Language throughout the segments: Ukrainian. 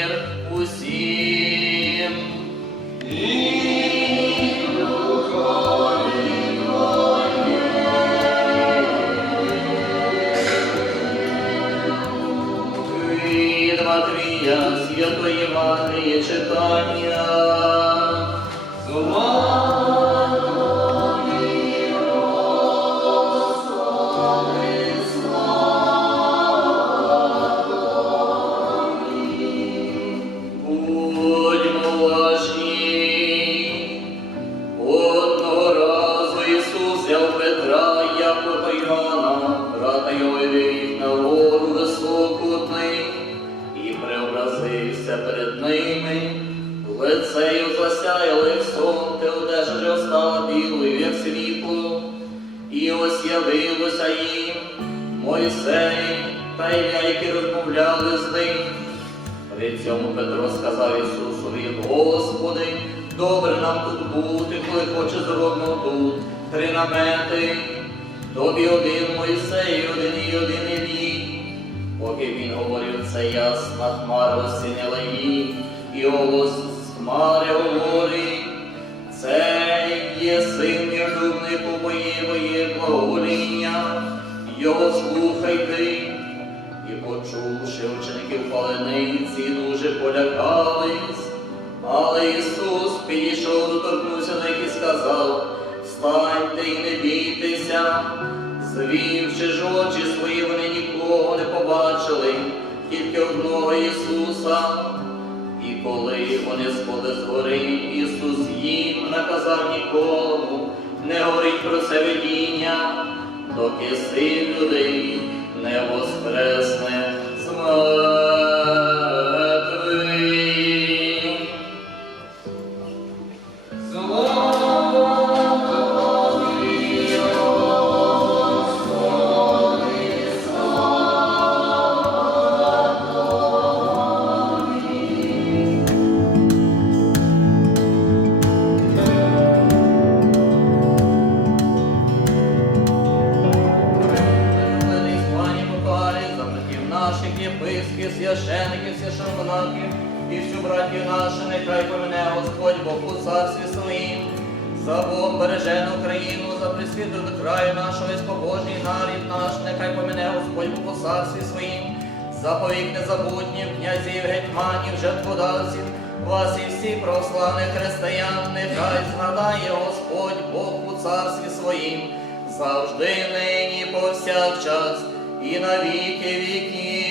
мир усім. Від Матвія святої Івани читання. Розмовляли з них. При цьому Петро сказав Ісусові, Господи, добре нам тут бути, коли хоче зробимо тут три намети. Тобі один Мойсей, один і один Ілій. Поки він говорив це ясна хмара осіняла її, і голос хмари палениці, дуже полякались. Але Ісус підійшов, доторкнувся до них і сказав, встаньте і не бійтеся. Звівши ж очі свої, вони нікого не побачили, тільки одного Ісуса. І коли вони сходили з гори, Ісус їм наказав нікому, не говорить про це видіння, доки син людей не воскресне За Бог береже на за присвіту до краю нашого і спобожній нарід наш, нехай помине Господь у царстві своїм. Заповік незабутніх, князів, гетьманів, жертводавців, вас і всіх православних християн, нехай згадає Господь Бог у царстві своїм завжди нині повсякчас і на віки віків.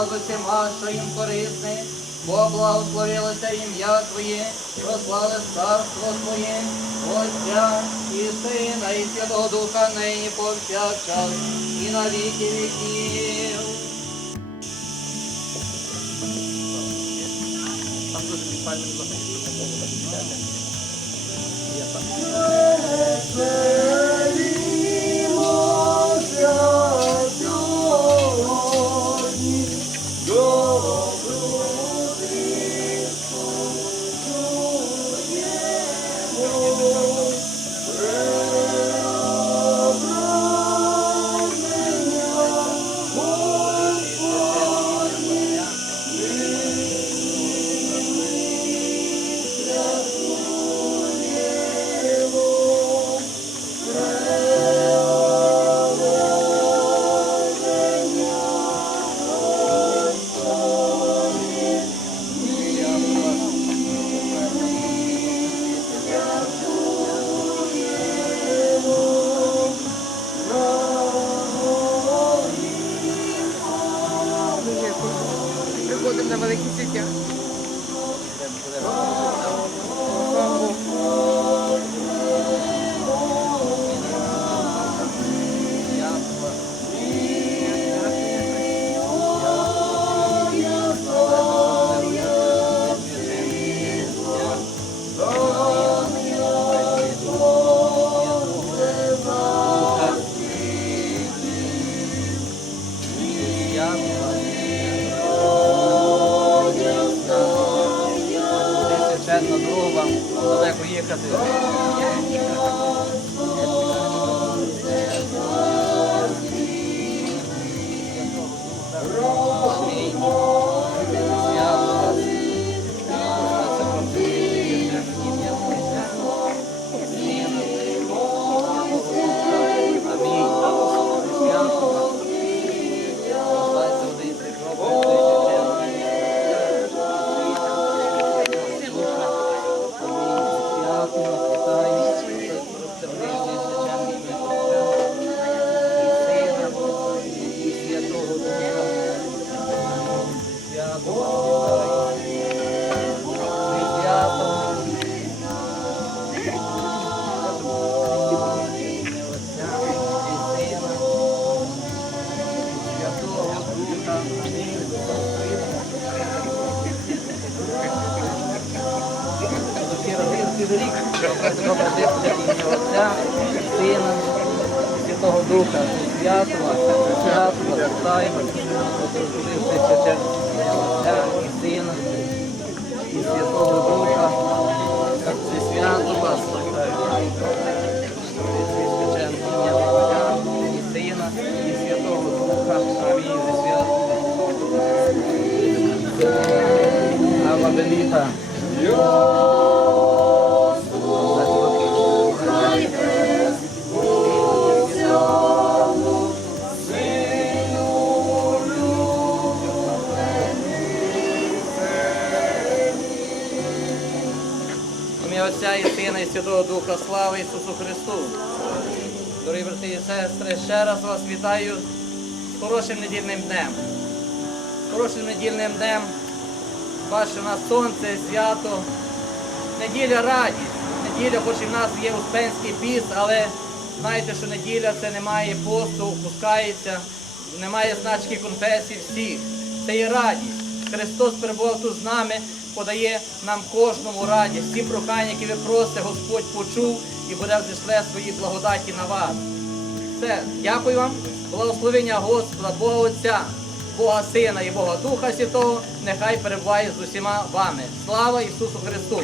Благо всіма, що їм корисне, бо благословилося ім'я Твоє, прослали царство Твоє, Отця і Сина, і Святого Духа, нині повсякчас, і на віки віків. Там великі життя. いうやつ。Отця, Сина, Святого Духа, святого, святого, священного Отця і Сина, і Святого Духа, Отця і Сина і Святого Духа, слава Ісусу Христу. Дорогі брати і сестри, ще раз вас вітаю з хорошим недільним днем. Хорошим недільним днем. Бачите, у нас сонце, свято. Неділя радість. Неділя, хоч і в нас є Успенський піс, але знаєте, що неділя це немає посту, опускається, немає значки конфесії всіх. Це є радість. Христос перебував тут з нами, подає нам кожному радість. Всі прохання, які ви просите, Господь почув і буде зійшле свої благодаті на вас. Все, дякую вам. Благословення Господа, Бога Отця, Бога Сина і Бога Духа Святого, нехай перебуває з усіма вами. Слава Ісусу Христу!